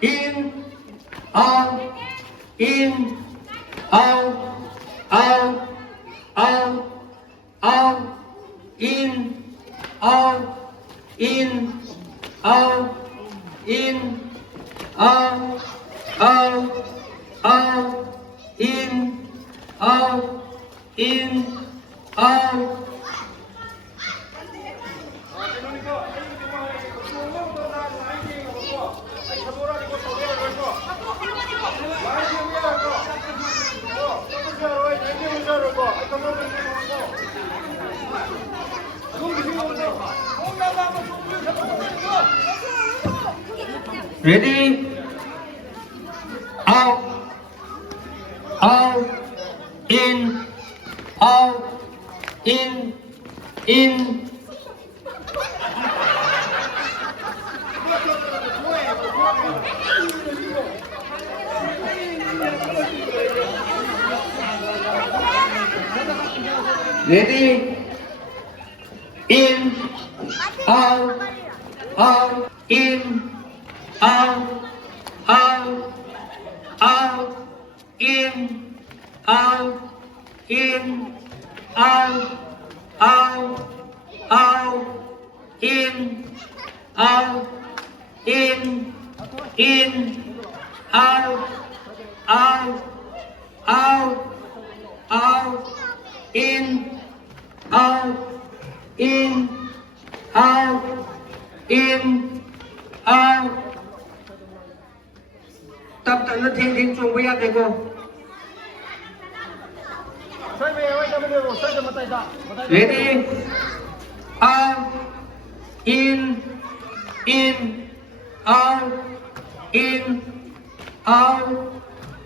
in, out, in, out, out, out, out, in, out, in, out, in, out, out, out, in, out, in, out. Ready? Out, out, in, out, in, in. Ready? In, out, out, in, out, out, out, in, out, in, out, out, out, in, out, in, out, out, out, out, in, out, in, out, in, out. Tập tận nó thiên thiên chuông với nhau đây cô. Ready? Out, in, out, in, out,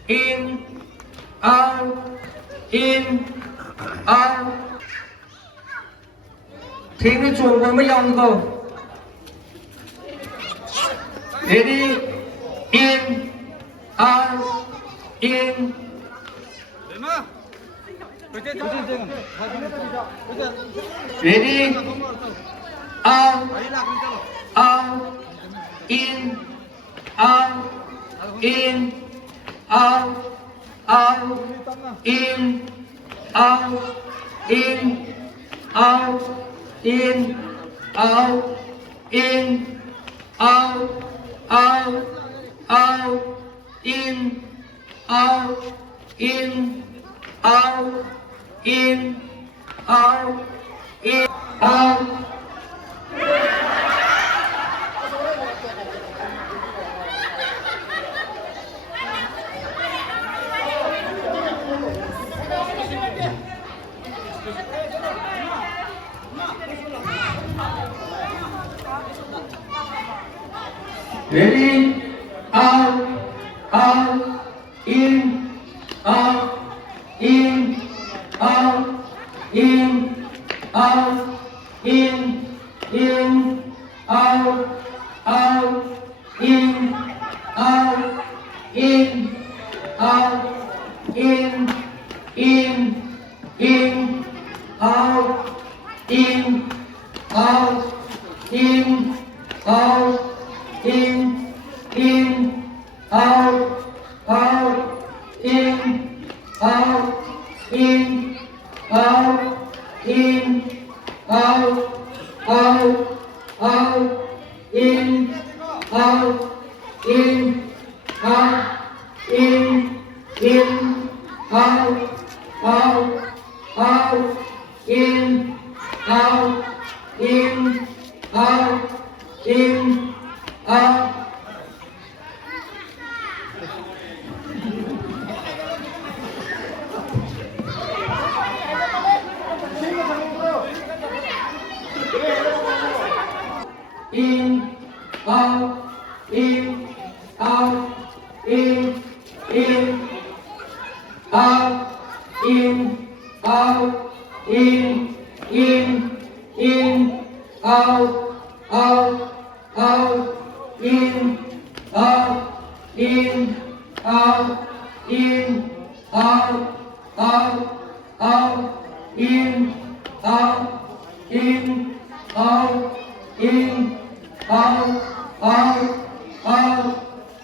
in, out, in, out. Thiên cái chuông với mấy ông cô. Ready? In, out, in. Ready? Out, out, in, out, in, out, out, in, out, in, out, in, out, in, out, out, out, in, out, in, out, in, out, in, out. Ready? Out, out, in, out, in, out, in, out, in, out, out, in, out, in, out, in, out, in, out, in, out, in, out, out, in, out, in, out, in, out, out, out, in, out, in, out, in, out, out, out, in, out, in, out, in, out. In, out, in, out, in, out, in, out, in, out, out, out, in, out, in, out, in, out, out, out, in, out, in, out, in, out, out, out,